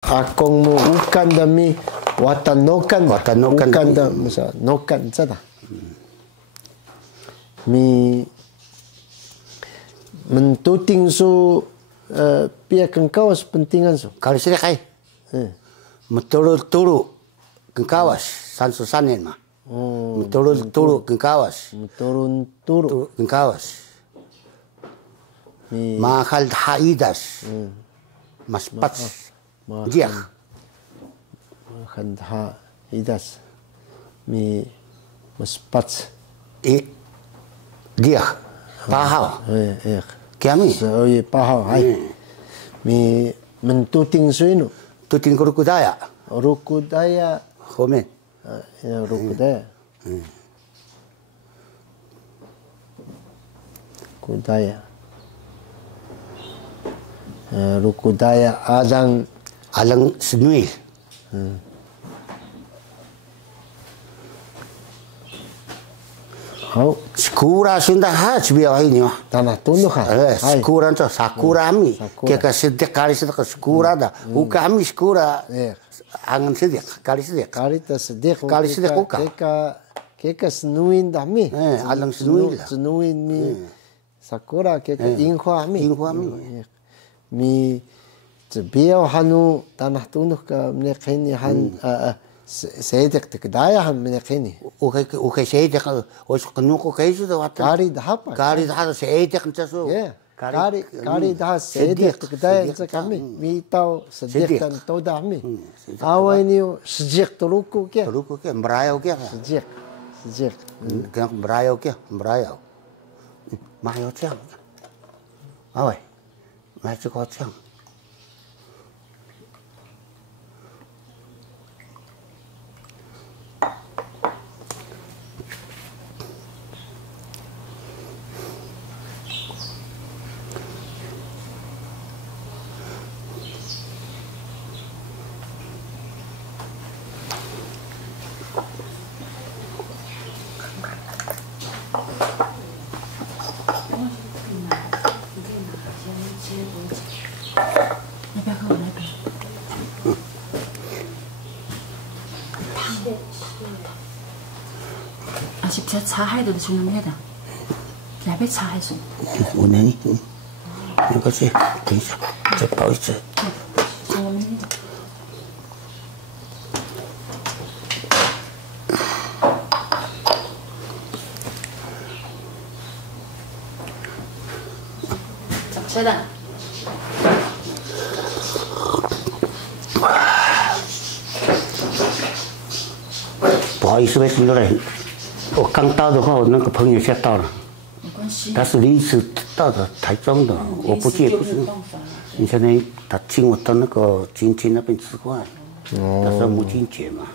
Akong mo ukan dami watanokan ukan da masa nokan sada mi mentuting su pia kengkawas pentingan su kali sini kai meturu kengkawas sansu sanen mah meturu kengkawas kengkawas mahal haidas mas pats dia khanda idas mi maspats dia pahau kami so ye pahau hai mi mentuting suinu tuting rukudaya komen ya rukudaya rukudaya alang senuil Sakura sudah has biar ini mah tanah tunduk ha sakura tu sakura mi kita sedek kali sedek sakura dah kami sakura angan sedek kali sedek uka keka senuin dah mi alang senuin mi sakura keka inhua mi biar hanu tanah tunduk ke mereka ini han sedek tekdaya han mereka ini oke sedek os kenuku kayak itu kari dah apa kari dah sedek macam tu kari dah sedek tekdaya macam kami mi tahu sedek kan tahu dah mi awal ini sejak teruku ke merayau ke sejak kan merayau mayo ciang awal masuk kau ciang 아직 제 차해도 중요하다. 야배 차해서. 오늘이 이것이 되죠. 저 pauze. 중요합니다. 세다.不好意思，没听出来。我刚到的话，我那个朋友先到了，他是临时到的台中的，我不去也不是。你现在他请我到那个金鸡那边吃饭，他说母亲节嘛。